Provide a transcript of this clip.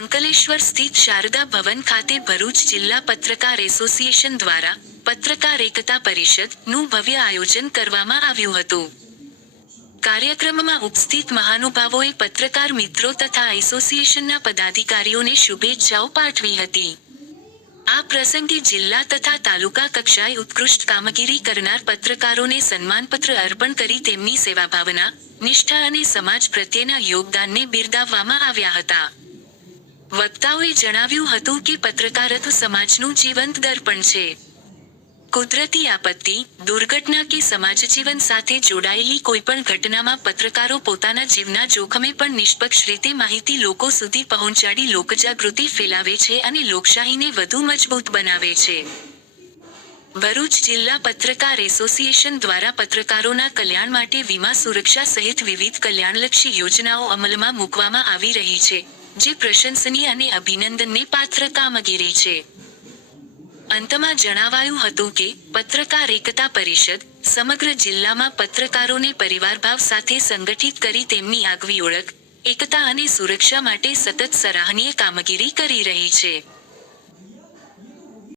અંકલેશ્વર સ્થિત શારદા ભવન ખાતે ભરૂચ જિલ્લા પત્રકાર એસોસિએશન દ્વારા પત્રકાર એકતા પરિષદનું ભવ્ય આયોજન કરવામાં આવ્યું હતું. કાર્યક્રમમાં ઉપસ્થિત મહાનુભાવોએ પત્રકાર મિત્રો તથા એસોસિએશનના પદાધિકારીઓને શુભેચ્છાઓ પાઠવી હતી. આ પ્રસંગે જિલ્લા તથા તાલુકા કક્ષાએ ઉત્કૃષ્ટ કામગીરી કરનાર પત્રકારોને સન્માનપત્ર અર્પણ કરી તેમની સેવાભાવના, નિષ્ઠા અને સમાજ પ્રત્યેના યોગદાનને બિરદાવવામાં આવ્યા હતા. વક્તાઓએ જણાવ્યું હતું કે પત્રકારત્વ સમાજનું જીવંત દર્પણ છે. કુદરતી આપત્તિ, દુર્ઘટના કે સમાજજીવન સાથે જોડાયેલી કોઈપણ ઘટનામાં પત્રકારો પોતાના જીવના જોખમે પણ નિષ્પક્ષ રીતે માહિતી લોકો સુધી પહોંચાડી લોકજાગૃતિ ફેલાવે છે અને લોકશાહીને વધુ મજબૂત બનાવે છે. ભરૂચ જિલ્લા પત્રકાર એસોસિએશન દ્વારા પત્રકારોના કલ્યાણ માટે વીમા સુરક્ષા સહિત વિવિધ કલ્યાણલક્ષી યોજનાઓ અમલમાં મૂકવામાં આવી રહી છે, જે પ્રશંસનીય અને અભિનંદનને પાત્ર કામગીરી છે. અંતમાં જણાવાયું હતું કે પત્રકાર એકતા પરિષદ સમગ્ર જિલ્લામાં પત્રકારોને પરિવારભાવ સાથે સંગઠિત કરી તેમની આગવી ઓળખ, એકતા અને સુરક્ષા માટે સતત સરાહનીય કામગીરી કરી રહી છે.